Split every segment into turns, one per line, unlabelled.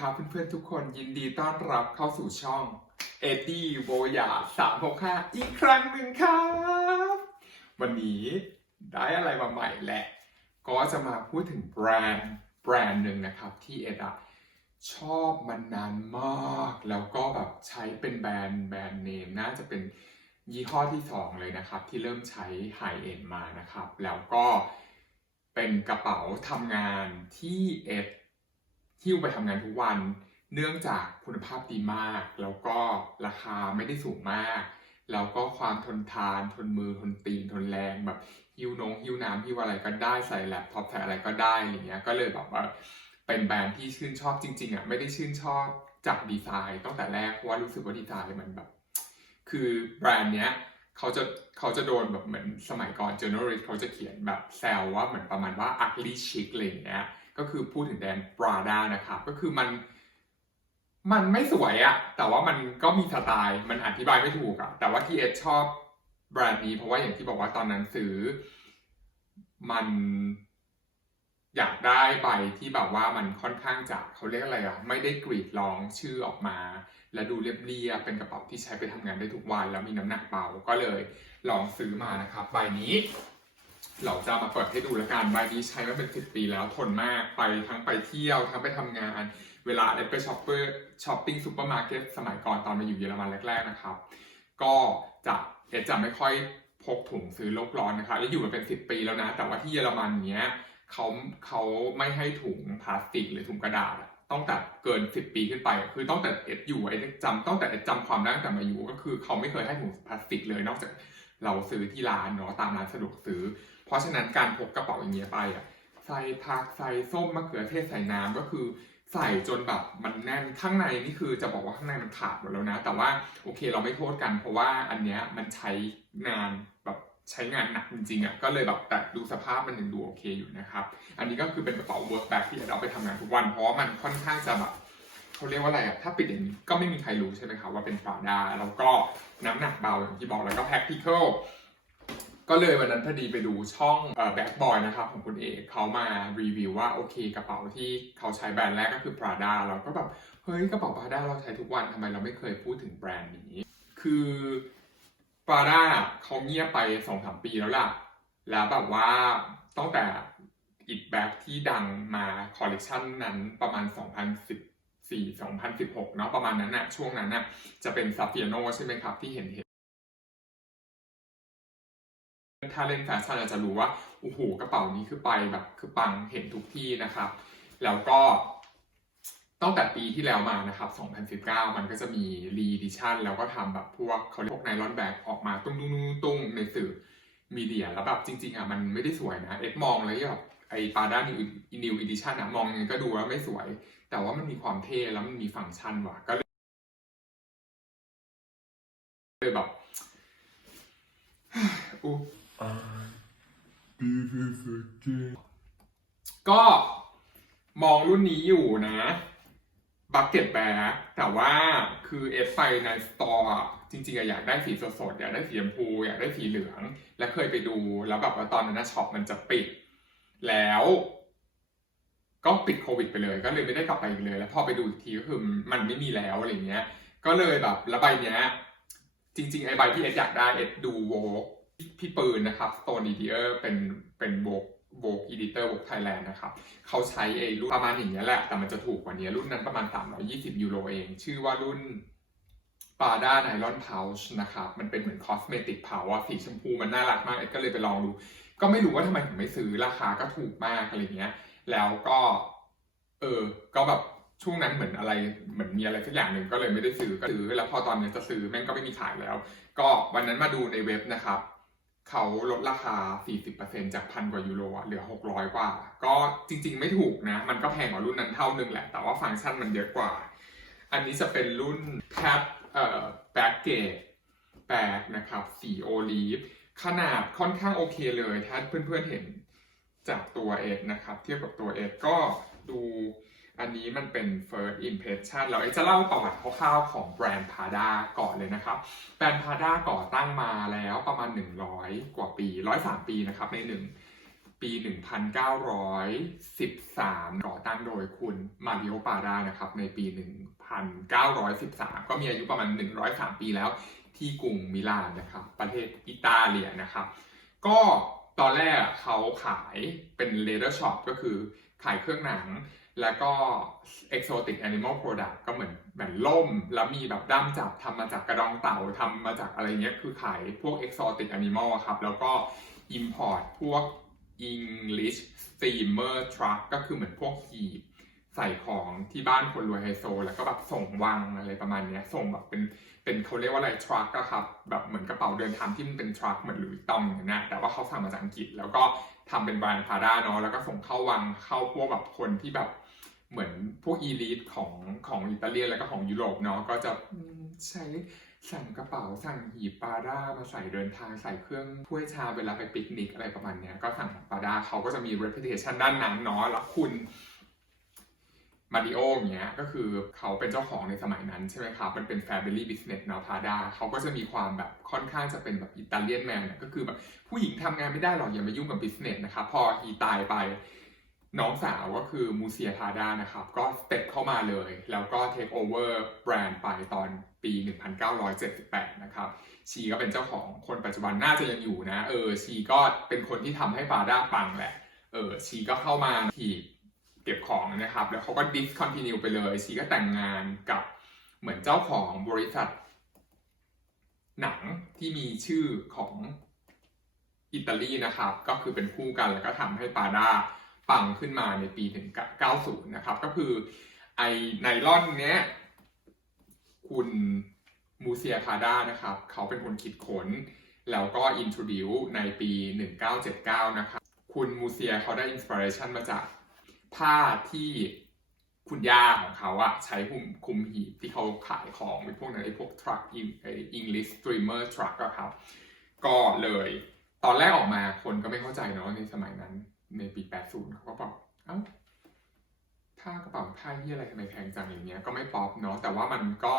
ครับเพื่อนๆทุกคนยินดีต้อนรับเข้าสู่ช่องเอ็ดดี้โบยาสามหกห้าอีกครั้งหนึ่งครับ วันนี้ได้อะไรมาใหม่แหละ ก็จะมาพูดถึงแบรนด์แบรนด์หนึ่งนะครับที่เอ็ดอะชอบมันนานมาก แล้วก็แบบใช้เป็นแบรนด์แบรนด์เนมน่าจะเป็นยี่ห้อที่สองเลยนะครับ ที่เริ่มใช้ไฮเอ็นมานะครับ แล้วก็เป็นกระเป๋าทำงานที่เอ็ด หิ้วไปทำงานทุกวัน เนื่องจากคุณภาพดีมาก แล้วก็ราคาไม่ได้สูงมาก แล้วก็ความทนทาน ทนมือ ทนตีน ทนแรงแบบหิ้วนงหิ้วน้ำหิ้วอะไรก็ได้ใส่แล็ปท็อปใส่อะไรก็ได้อย่างเงี้ยก็เลยแบบว่าเป็นแบรนด์ที่ชื่นชอบจริงๆอะไม่ได้ชื่นชอบจากดีไซน์ตั้งแต่แรกเพราะว่ารู้สึกว่าดีไซน์มันแบบ คือแบรนด์เนี้ยเขาจะเขาจะโดนแบบเหมือนสมัยก่อน journalist เขาจะเขียนแบบแซวว่าเหมือนประมาณว่า ugly chic อะไรอย่างเงี้ย ก็คือพูดถึงแบรนด์ Prada นะครับ ก็คือมัน มันไม่สวยอะแต่ว่ามันก็มีสไตล์มันอธิบายไม่ถูกอะแต่ว่าที่เอสชอบแบรนด์นี้เพราะว่าอย่างที่บอกว่าตอนนั้นซื้อ มันอยากได้ใบที่แบบว่ามันค่อนข้างจะเขาเรียกอะไรอะไม่ได้กรีดลองชื่อออกมา และดูเรียบๆเป็นกระเป๋าที่ใช้ไปทำงานได้ทุกวัน แล้วมีน้ำหนักเบาก็เลยลองซื้อมานะครับใบนี้ เราจะมาเปิดให้ดูล้วกันใบนี้ใช้มาเป็นสิบปีแล้วทนมากไปทั้งไปเที่ยวทั้งไปทำงาน เวลาเอ็ดไปช้อปเปอร์ช้อปปิ้งซูเปอร์มาร์เก็ตสมัยก่อนตอนมาอยู่เยอรมันแรก ๆนะครับ ก็จะเอ็ดจะไม่ค่อยพกถุงซื้อโลกร้อนนะครับแล้วอยู่มาเป็นสิบปีแล้วนะ แต่ว่าที่เยอรมันเนี้ยเขาเขาไม่ให้ถุงพลาสติกหรือถุงกระดาษต้องแต่เกิน10ปีขึ้นไป คือตั้งแต่เอ็ดอยู่ไอ้จำตั้งแต่เอ็ดจำความได้ตั้งแต่มาอยู่ก็คือเขาไม่เคยให้ถุงพลาสติกเลยนอกจากเราซื้อที่ร้านเนาะตามร้านสะดวกซื้อ เพราะฉะนั้นการพกกระเป๋าอย่างเงี้ยไปอะใส่ผักใส่ส้มมะเขือเทศใส่น้ำก็คือ ใส่จนแบบมันแน่นข้างในนี่คือจะบอกว่าข้างในมันขาดหมดแล้วนะ แต่ว่าโอเคเราไม่โทษกัน เพราะว่าอันเนี้ยมันใช้งานแบบใช้งานหนักจริงๆอะก็เลยแบบแต่ดูสภาพมันยังดูโอเคอยู่นะครับ อันนี้ก็คือเป็นกระเป๋า work bag ที่เราไปทำงานทุกวัน เพราะมันค่อนข้างจะแบบเขาเรียกว่าอะไรอะถ้าปิดอย่างนี้ก็ไม่มีใครรู้ใช่ไหมครับว่าเป็นปาดาแล้วก็น้ำหนักเบาอย่างที่บอกแล้วก็ practical ก็เลยวันนั้นพอดีไปดูช่องแบ็คบอยนะครับของคุณเอกเขามารีวิวว่าโอเคกระเป๋าที่เขาใช้แบรนด์แรกก็คือ Prada เราก็แบบเฮ้ยกระเป๋า Prada เราใช้ทุกวันทำไมเราไม่เคยพูดถึงแบรนด์นี้ คือ Prada เขาเงียบไปสองสามปีแล้วล่ะ แล้วแบบว่าตั้งแต่อีกแบ็คที่ดังมาคอลเลกชันนั้นประมาณ 2014 2016 เนาะประมาณนั้นนะช่วงนั้นนะจะเป็นซาฟิโนใช่ไหมครับ ที่เห็นเห็น ถ้าเล่นแฟชั่นอาจะรู้ว่าโอ้โหกระเป๋านี้คือไปแบบคือปังเห็นทุกที่นะครับ แล้วก็ตั้งแต่ปีที่แล้วมานะครับ 2019 มันก็จะมีรีดิชั่นแล้วก็ทำแบบพวกเขาเรียกพวกไนลอนแบกออกมาตุ้งตุ้งตุ้งในสื่อมีเดียแล้วแบบจริง ๆอะมันไม่ได้สวยนะ เอ็ดมองเลยแบบไอ้ปาด้านิวนิวอีดิชั่นอะมองยังไงก็ดูแล้วไม่สวย แต่ว่ามันมีความเท่แล้วมันมีฟังก์ชันว่ะก็เลยเลยแบบอู้ ก็มองรุ่นนี้อยู่นะบักเก็ตแบ็กแต่ว่าคือเอฟไปในสตอร์จริงๆอะอยากได้สีสดๆ อยากได้สีชมพู อยากได้สีเหลือง และเคยไปดูแล้วแบบว่าตอนนั้นช็อปมันจะปิด แล้ว ก็ปิดโควิดไปเลย ก็เลยไม่ได้กลับไปอีกเลย แล้วพอไปดูอีกทีก็คือมันไม่มีแล้วอะไรเงี้ย ก็เลยแบบแล้วใบเนี้ย จริง ๆ ไอใบที่เอ็ดอยากได้เอ็ดดูโว พี่ปืนนะครับ Stone Editor เป็นเป็นโวกโวกอีดิเตอร์โวกไทยแลนด์นะครับ เขาใช้ไอ้รุ่นประมาณอย่างเงี้ยแหละ แต่มันจะถูกกว่านี้ รุ่นนั้นประมาณ 320 ยูโรเอง ชื่อว่ารุ่น Prada Nylon Pouch นะครับ มันเป็นเหมือนคอสเมติก pouch อะสีชมพูมันน่ารักมาก เอ็ดก็เลยไปลองดู ก็ไม่รู้ว่าทำไมถึงไม่ซื้อราคาก็ถูกมากอะไรเงี้ย แล้วก็ เออ ก็แบบช่วงนั้นเหมือนอะไรเหมือนมีอะไรสักอย่างหนึ่งก็เลยไม่ได้ซื้อก็ซื้อแล้วพอตอนนี้จะซื้อแม่งก็ไม่มีขายแล้ว ก็วันนั้นมาดูในเว็บนะครับ เขาลดราคา 40%จากพันกว่ายูโรอะเหลือ 600 กว่า ก็จริงๆไม่ถูกนะ มันก็แพงกว่ารุ่นนั้นเท่านึงแหละ แต่ว่าฟังก์ชันมันเยอะกว่า อันนี้จะเป็นรุ่น Cat เอ่อ Baggage แบกนะครับ สีโอลีฟ ขนาดค่อนข้างโอเคเลย ถ้าเพื่อนๆเห็นจากตัวเอสนะครับ เทียบกับตัวเอสก็ดู อันนี้มันเป็น first impression เราเอจะเล่าประวัติคร่าวๆของแบรนด์ Prada ก่อนเลยนะครับ แบรนด์ Prada ก่อตั้งมาแล้วประมาณ 100 กว่าปี 103 ปีนะครับในหนึ่งปี 1913 ก่อตั้งโดยคุณมาริโอปาดานะครับในปี 1913 ก็มีอายุประมาณ 103 ปีแล้วที่กรุงมิลานนะครับประเทศอิตาเลียนะครับ ก็ตอนแรกเขาขายเป็น leather shop ก็คือขายเครื่องหนัง แล้วก็ exotic animal product ก็เหมือนเหมือนล่ม แล้วมีแบบด้ามจับทำมาจากกระดองเต่าทำมาจากอะไรเงี้ย คือขายพวก exotic animal อะครับ แล้วก็ import พวก English steamer truck ก็คือเหมือนพวกหีบใส่ของที่บ้านคนรวยไฮโซ แล้วก็แบบส่งวังอะไรประมาณเนี้ยส่งแบบเป็นเป็นเขาเรียกว่าอะไรทรัคอะครับแบบเหมือนกระเป๋าเดินทางที่มันเป็นทรัคเหมือนหลุยส์ตองอย่างเงี้ยแต่ว่าเขาสั่งมาจากอังกฤษ แล้วก็ทำเป็นแบรนด์พาด้าเนาะแล้วก็ส่งเข้าวังเข้าพวกแบบคนที่แบบ เหมือนพวกอีลิทของของอิตาเลียนแล้วก็ของยุโรปเนาะก็จะใช้สั่งกระเป๋าสั่งหีบปาด้ามาใส่เดินทางใส่เครื่องถ้วยชาเวลาไปปิกนิกอะไรประมาณเนี้ยก็สั่งของปาด้าเขาก็จะมี reputation ด้านนั้นเนาะแล้วคุณมาริโออย่างเงี้ยก็คือเขาเป็นเจ้าของในสมัยนั้นใช่ไหมครับ มันเป็น Family Business เนาะพาดาเขาก็จะมีความแบบค่อนข้างจะเป็นแบบอิตาเลียนแมนก็คือแบบผู้หญิงทำงานไม่ได้หรอกอย่ามายุ่งกับ business นะครับพอฮีตายไป น้องสาวก็คือมูเซียพาดานะครับ ก็สเต็ปเข้ามาเลย แล้วก็เทคโอเวอร์แบรนด์ไปตอนปี 1978 นะครับ ชีก็เป็นเจ้าของคนปัจจุบันน่าจะยังอยู่นะ เออ ชีก็เป็นคนที่ทำให้ปาด้าปังแหละ เออ ชีก็เข้ามาทีเก็บของนะครับ แล้วเขาก็ discontinue ไปเลย ชีก็แต่งงานกับเหมือนเจ้าของบริษัท หนังที่มีชื่อของอิตาลีนะครับ ก็คือเป็นคู่กันแล้วก็ทำให้ปาด้า ปังขึ้นมาในปีถึง90 นะครับ ก็คือไอไนลอนเนี้ยคุณมูเซียพาด้านะครับ เขาเป็นคนคิดค้น แล้วก็ introduce ในปี 1979 นะครับ คุณมูเซียเขาได้อินสปิเรชันมาจากผ้าที่คุณย่าของเขาอะใช้คุมคุมหีบที่เขาขายของไอ้พวกนั้นไอ้พวกทรัคไอ้ English streamer truck อะครับ ก็เลยตอนแรกออกมาคนก็ไม่เข้าใจเนาะในสมัยนั้น ในปี 80 เขาก็บอกเอ้าผ้ากระเป๋าผ้าที่อะไรทำไมแพงจังอย่างเงี้ยก็ไม่ป๊อปเนาะแต่ว่ามันก็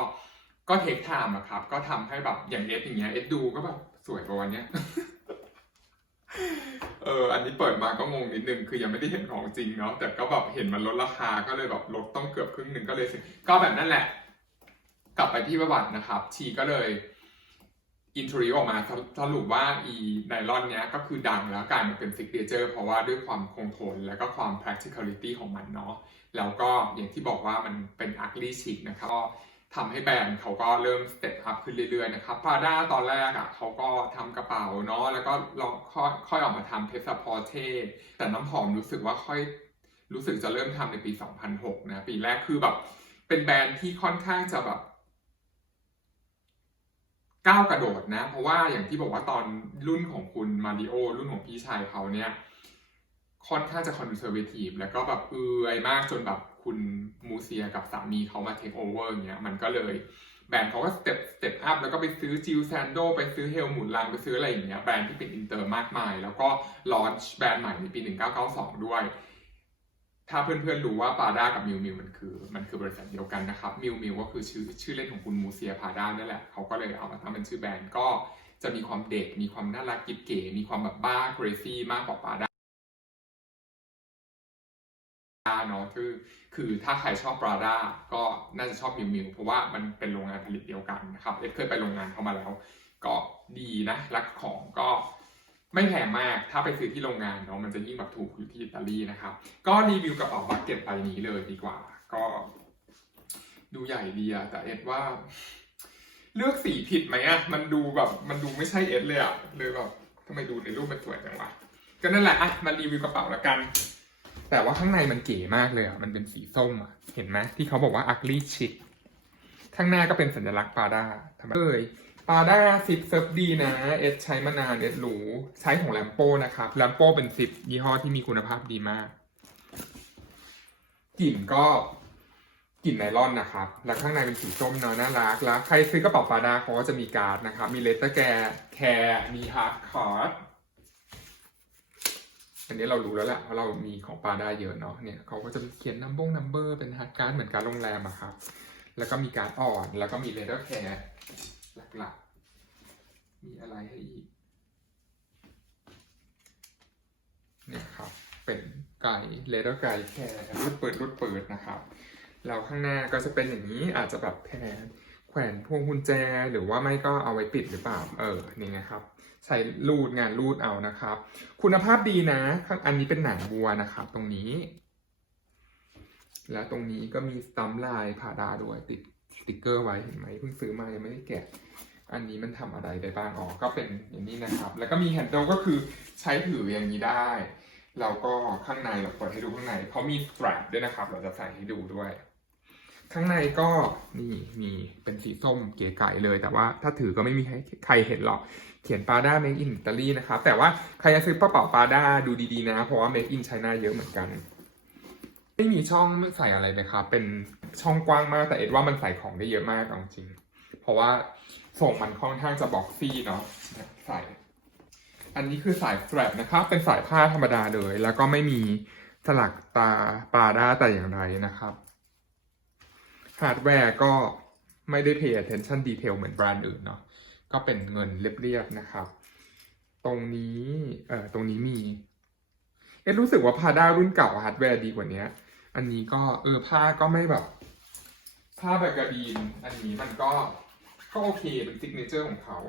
ก็เทคไทม์อะครับ ก็ทำให้แบบอย่างเอสอย่างเงี้ยเอสดูก็แบบสวยกว่าวันเนี้ยเอออันนี้เปิดมาก็งงนิดนึงคือยังไม่ได้เห็นของจริงเนาะแต่ก็แบบเห็นมันลดราคาก็เลยแบบลดต้องเกือบครึ่งหนึ่งก็เลยก็แบบนั่นแหละ กลับไปที่ประวัตินะครับ ชีก็เลย อินทริออกมาสสรุปว่าอีไนลอนเนี้ยก็คือดังแล้วกลายมาเป็นซิกเนเจอร์เพราะว่าด้วยความคงทนและก็ความ practicality ของมันเนาะแล้วก็อย่างที่บอกว่ามันเป็น ugly chic นะครับก็ทำให้แบรนด์เขาก็เริ่มสเต็ปอัพขึ้นเรื่อยๆนะครับพาด้าตอนแรกอะเขาก็ทำกระเป๋าเนาะแล้วก็ลองค่อยออกมาทำเพสพอเทแต่น้ำหอมรู้สึกว่าค่อยรู้สึกจะเริ่มทำในปี 2006 นะ ปีแรกคือแบบเป็นแบรนด์ที่ค่อนข้างจะแบบ ก้าวกระโดดนะ เพราะว่าอย่างที่บอกว่าตอนรุ่นของคุณมาริโอรุ่นของพี่ชายเขาเนี่ยค่อนข้างจะคอนเซอร์เวทีฟแล้วก็แบบเอือยมากจนแบบคุณมูเซียกับสามีเขามาเทคโอเวอร์เงี้ยมันก็เลยแบรนด์เขาก็สเต็ปสเต็ปอัพแล้วก็ไปซื้อจิลแซนโดไปซื้อเฮลมุนลังไปซื้ออะไรอย่างเงี้ยแบรนด์ที่เป็นอินเตอร์มากมาย แล้วก็ลอนช์แบรนด์ใหม่ในปี 1992 ด้วย ถ้าเพื่อนๆรู้ว่าปาด้ากับมิวมิวมันคือ มันคือบริษัทเดียวกันนะครับมิวมิวก็คือชื่อชื่อเล่นของคุณมูเซียพาด้านั่นแหละเขาก็เลยเอามาทำเป็นชื่อแบรนด์ก็จะมีความเด็กมีความน่ารักกิ๊บเก๋มีความแบบบ้า crazy มากกว่าปาด้าเนาะคือคือถ้าใครชอบปราด้าก็น่าจะชอบมิวมิวเพราะว่ามันเป็นโรงงานผลิตเดียวกันนะครับเอ็ดเคยไปโรงงานเข้ามาแล้ว ก็ดีนะรักของก็ ไม่แพงมาก ถ้าไปซื้อที่โรงงานเนาะมันจะยิ่งแบบถูกอยู่ที่อิตาลีนะครับ ก็รีวิวกระเป๋าบักเก็ตใบนี้เลยดีกว่า ก็ ดูใหญ่ดีอะแต่เอ็ดว่า เลือกสีผิดไหมอะมันดูแบบมันดูไม่ใช่เอ็ดเลยอะเลยแบบทำไมดูในรูปมันสวยจังวะก็นั่นแหละอะมารีวิวกระเป๋าละกัน แต่ว่าข้างในมันเก๋มากเลยอะมันเป็นสีส้มอะเห็นไหมที่เขาบอกว่า ugly chic ข้างหน้าก็เป็นสัญลักษณ์ปาด้าทำไมเอ่ย ปาด้าซิปเซิร์ฟดีนะ เอสใช้มานาน เอสรู้ ใช้ของแลมโป้นะครับ แลมโป้เป็นซิปยี่ห้อที่มีคุณภาพดีมาก กลิ่นก็กลิ่นไนลอนนะครับ แล้วข้างในเป็นสีส้มเนาะน่ารัก แล้วใครซื้อกระเป๋าปาด้าเขาก็จะมีการ์ดนะครับ มีเลตเตอร์แกร์แคร์มีฮาร์ดคอร์ดอันนี้เรารู้แล้วแหละเพราะเรามีของปาได้เยอะเนาะเนี่ยเขาก็จะเขียนนัมบงนัมเบอร์เป็นฮัดการ์ดเหมือนการโรงแรมอะครับ แล้วก็มีการดอ่อนแล้วก็มีเลเ e อร์แคร์ หลักๆ มีอะไรให้อีก เนี่ยครับ เป็นไก่เลเดอร์ไก่แค่รูดเปิดรูดเปิดนะครับ แล้วข้างหน้าก็จะเป็นอย่างนี้อาจจะแบบแพนแขวนพวงกุญแจหรือว่าไม่ก็เอาไว้ปิดหรือเปล่า เออ นี่ไงครับ ใช้รูดงานรูดเอานะครับ คุณภาพดีนะ อันนี้เป็นหนังวัวนะครับ ตรงนี้ แล้วตรงนี้ก็มีสตัมลายพาดาด้วยติด สติกเกอร์ไว้เห็นไหมเพิ่งซื้อมายังไม่ได้แกะ อันนี้มันทำอะไรได้บ้างอ๋อก็เป็นอย่างนี้นะครับ แล้วก็มีแฮนด์ลก็คือใช้ถืออย่างนี้ได้แล้วก็ข้างในเราเปิดให้ดูข้างในเขามีสตร p ด้วยนะครับ เราจะใส่ให้ดูด้วย ข้างในก็นี่มีเป็นสีส้มเก๋ไก่เลย แต่ว่าถ้าถือก็ไม่มีใครใครเห็นหรอก เขียนปาด้า make in Italy นะครับ แต่ว่าใครจะซื้อกระเป๋าปาด้าดูดีๆนะ เพราะว่า make in China เยอะเหมือนกัน ไม่มีช่องใส่อะไรเลยครับ เป็น ช่องกว้างมากแต่เอ็ดว่ามันใส่ของได้เยอะมากเอาจริง เพราะว่าส่งมันค่อนข้างจะบ็อกซี่เนาะใส่อันนี้คือสายส t ตร p นะครับ เป็นสายผ้าธรรมดาเลย แล้วก็ไม่มีสลักตาปาด้าแต่อย่างไรนะครับฮาร์ดแวร์ก็ไม่ได้ pay attention detail เหมือนแบรนด์อื่นเนาะก็เป็นเงินเรียบๆนะครับ ตรงนี้เอ่อตรงนี้มี เอ็ดรู้สึกว่าพาด้ารุ่นเก่าฮาร์ดแวร์ดีกว่านี้ อันนี้ก็เออผ้าก็ไม่แบบ ผ้าแบบกระดีน อันนี้มันก็ก็โอเคเป็นซิกเนเจอร์ของเขา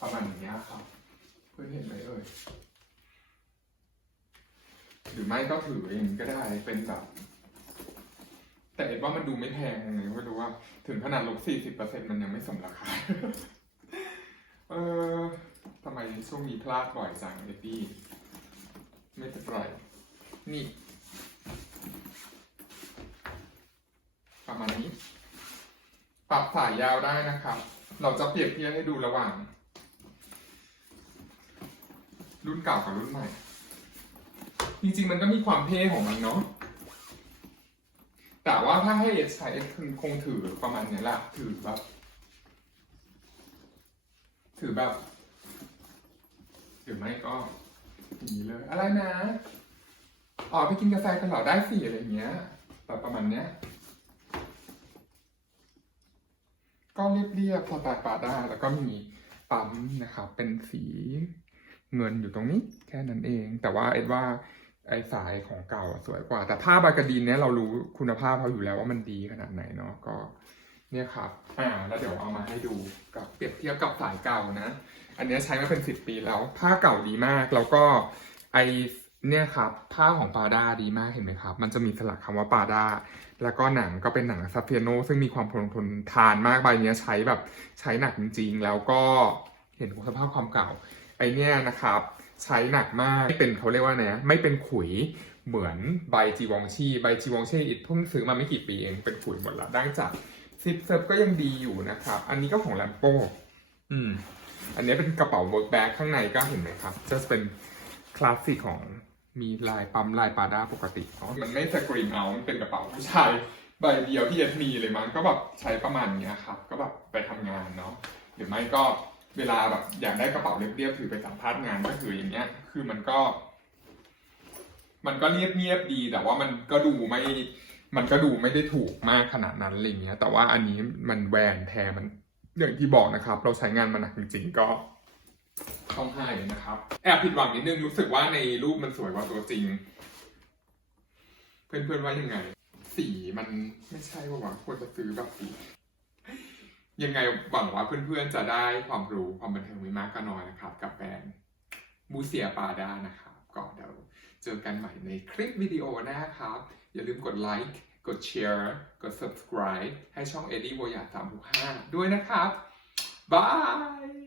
ประมาณอย่างนี้ยครับ เพื่อนเห็นไหมเอ่ยหรือไม่ก็ถือเองก็ได้เป็นแบบ แต่เอ็ดว่ามันดูไม่แพงเลยไม่รู้ว่า ถึงขนาดลบสี่สิบเปอร์เซ็นมันยังไม่สมราคา เออทำไมช่วงนี้พลาดบ่อยจังเอ็ดดี้ไม่เป็นไรนี่ ประมาณนี้ ปรับสายยาวได้นะครับ เราจะเปรียบเทียบให้ดูระหว่าง รุ่นเก่ากับรุ่นใหม่ จริงๆมันก็มีความเท่ของมันเนาะแต่ว่าถ้าให้เอสใช้เอสคงถือประมาณเนี้ยแหละถือแบบถือแบบหรือไม่ก็อย่างนี้เลย อะไรนะ อ๋อไปกินกาแฟกันเหรอได้สิอะไรเงี้ยแบบประมาณเนี้ย ก็เรียบๆสไตล์ปาด้แล้วก็มีปั๊มนะครับ เป็นสีเงินอยู่ตรงนี้แค่นั้นเอง แต่ว่าเอ็ดว่าไอ้สายของเก่าสวยกว่า แต่ผ้าบากาดีนเนี้ยเรารู้คุณภาพเขาอยู่แล้วว่ามันดีขนาดไหนเนาะก็เนี่ยครับ อ่า แล้วเดี๋ยวเอามาให้ดูกับเปรียบเทียบกับสายเก่านะ อันเนี้ยใช้มาเป็นสิบปีแล้ว ผ้าเก่าดีมาก แล้วก็ไอ เนี่ยครับผ้าของปาด้าดีมากเห็นไหมครับ มันจะมีสลักคำว่าปาด้าแล้วก็หนังก็เป็นหนังซาเฟียโนซึ่งมีความทนทนทานมากใบเนี้ยใช้แบบใช้หนักจริง ๆ แล้วก็เห็นสภาพความเก่า ไอเนี้ยนะครับ ใช้หนักมากไม่เป็นเขาเรียกว่าไงไม่เป็นขุยเหมือนใบจีวองชีใบจีวองชีอิดเพิ่งซื้อมาไม่กี่ปีเองเป็นขุยหมดล้วดั้งจากซิปเซิร์ฟก็ยังดีอยู่นะครับ อันนี้ก็ของแลมโปอืมอันนี้เป็นกระเป๋าเวิร์กแบ็คข้างในก็เห็นไหมครับจะเป็นคลาสสิกของ มีลายปั๊มลายปาด้าปกติเนาะมันไม่สกรีนเอา มันเป็นกระเป๋าผู้ชายใบเดียวที่เอ็ดมีเลยมั้งก็แบบใช้ประมาณเนี้ยครับ ก็แบบไปทำงานเนาะหรือไม่ก็เวลาแบบอยากได้กระเป๋าเรียบๆถือไปสัมภาษณ์งานก็ถืออย่างเงี้ย คือมันก็ มันก็เรียบเงียบๆดี แต่ว่ามันก็ดูไม่ มันก็ดูไม่ได้ถูกมากขนาดนั้นอะไรเงี้ย แต่ว่าอันนี้มันแวนแท้มันอย่างที่บอกนะครับ เราใช้งานมาหนักจริงๆก็ ต้องให้นะครับ แอบผิดหวังนิดนึงรู้สึกว่าในรูปมันสวยกว่าตัวจริง เพื่อนๆว่ายังไง สีมันไม่ใช่ว่าหวังควรจะซื้อแบบสียังไงหวังว่าเพื่อนๆจะได้ความรู้ความบันเทิงไม่มากก็น้อยนะครับ กับแบรนด์มูเซียปาดานะครับก็เดี๋ยวเจอกันใหม่ในคลิปวิดีโอหนะครับ อย่าลืมกดไลค์กดแชร์กด subscribe ให้ช่อง Eddie โวยา365ด้วยนะครับ บาย